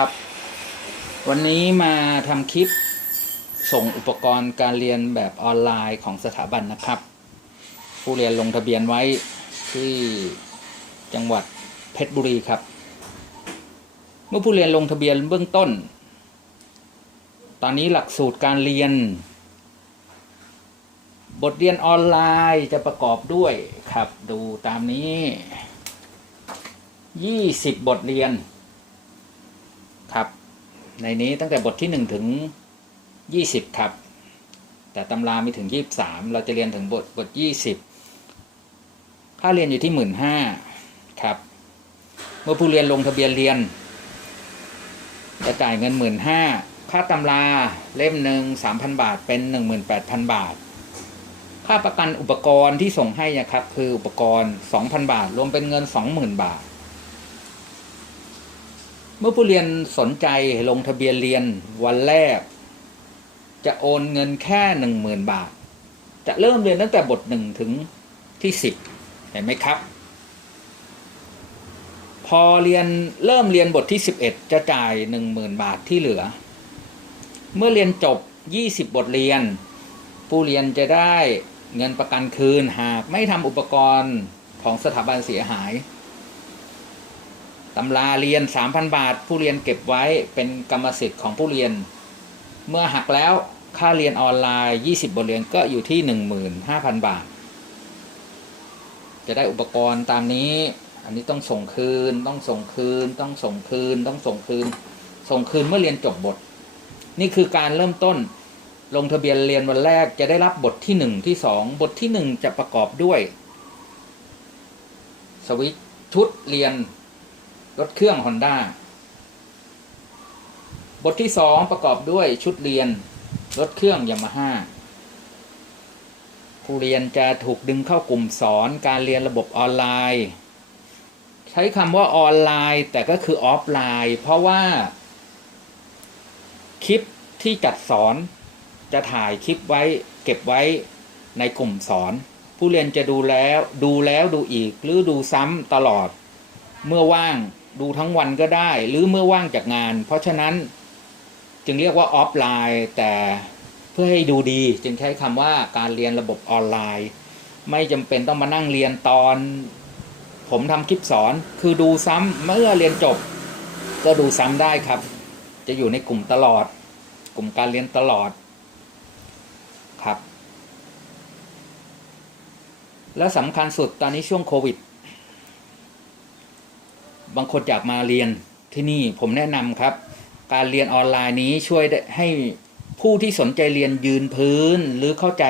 ครับ วันนี้มาทำคลิปส่งอุปกรณ์การเรียนแบบออนไลน์ของสถาบันนะครับ ผู้เรียนลงทะเบียนไว้ที่จังหวัดเพชรบุรีครับ เมื่อผู้เรียนลงทะเบียนเบื้องต้น ตอนนี้หลักสูตรการเรียน บทเรียนออนไลน์จะประกอบด้วยครับ ดูตามนี้ยี่สิบบทเรียน ในนี้ตั้งแต่บทที่หนึ่งถึงยี่สิบครับ แต่ตำรามีถึงยี่บสามเราจะเรียนถึงบทบทยี่สิบค่าเรียนอยู่ที่หมื่นห้าครับ เมื่อผู้เรียนลงทะเบียนเรียน จะจ่ายเงินหมื่นห้าค่าตำราเล่มหนึ่งสามพันบาทเป็นหนึ่งหมื่นแปดพันบาท ค่าประกันอุปกรณ์ที่ส่งให้นะครับคืออุปกรณ์สองพันบาท รวมเป็นเงินสองหมื่นบาท เมื่อผู้เรียนสนใจลงทะเบียนเรียนวันแรก จะโอนเงินแค่หนึ่งหมื่นบาท จะเริ่มเรียนตั้งแต่บทหนึ่งถึงที่สิบเห็นไหมครับ พอเรียนเริ่มเรียนบทที่สิบเอ็ดจะจ่ายหนึ่งหมื่นบาทที่เหลือ เมื่อเรียนจบยี่สิบบทเรียน ผู้เรียนจะได้เงินประกันคืนหากไม่ทำอุปกรณ์ของสถาบันเสียหาย ตำราเรียน 3,000 บาท ผู้เรียนเก็บไว้เป็นกรรมสิทธิ์ของผู้เรียน เมื่อหักแล้วค่าเรียนออนไลน์ 20 บทเรียนก็อยู่ที่ 15,000 บาท จะได้อุปกรณ์ตามนี้ อันนี้ต้องส่งคืน ต้องส่งคืน ต้องส่งคืน ต้องส่งคืน ส่งคืนเมื่อเรียนจบบท นี่คือการเริ่มต้น ลงทะเบียนเรียนวันแรกจะได้รับบทที่ 1 ที่ 2 บทที่ 1 จะประกอบด้วย สวิตช์ชุดเรียน รถเครื่อง Honda บทที่สองประกอบด้วยชุดเรียน รถเครื่องยามาฮ่าผู้เรียนจะถูกดึงเข้ากลุ่มสอนการเรียนระบบออนไลน์ ใช้คำว่าออนไลน์แต่ก็คือออฟไลน์ เพราะว่า คลิปที่จัดสอนจะถ่ายคลิปไว้เก็บไว้ในกลุ่มสอน ผู้เรียนจะดูแล้วดูแล้วดูอีกหรือดูซ้ำตลอด เมื่อว่าง ดูทั้งวันก็ได้ หรือเมื่อว่างจากงาน เพราะฉะนั้นจึงเรียกว่าออฟไลน์แต่เพื่อให้ดูดีจึงใช้คำว่าการเรียนระบบออนไลน์ ไม่จำเป็นต้องมานั่งเรียนตอน ผมทำคลิปสอนคือดูซ้ำเมื่อเรียนจบ ก็ดูซ้ำได้ครับ จะอยู่ในกลุ่มตลอด กลุ่มการเรียนตลอดครับ และสำคัญสุดตอนนี้ช่วงโควิด บางคนอยากมาเรียนที่นี่ผมแนะนำครับ การเรียนออนไลน์นี้ช่วยให้ผู้ที่สนใจเรียนยืนพื้น หรือเข้าใจ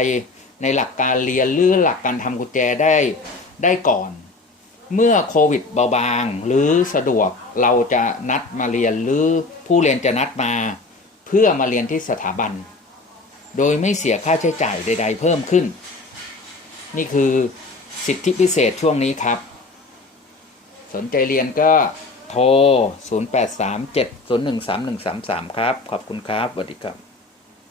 ในหลักการเรียนหรือหลักการทำกุญแจได้ได้ก่อน เมื่อโควิดเบาบางหรือสะดวกเราจะนัดมาเรียนหรือผู้เรียนจะนัดมา เพื่อมาเรียนที่สถาบัน โดยไม่เสียค่าใช้จ่ายใด ๆ เพิ่มขึ้น นี่คือสิทธิพิเศษช่วงนี้ครับ สนใจเรียนก็โทร 0837013133 ครับ ขอบคุณครับสวัสดีครับ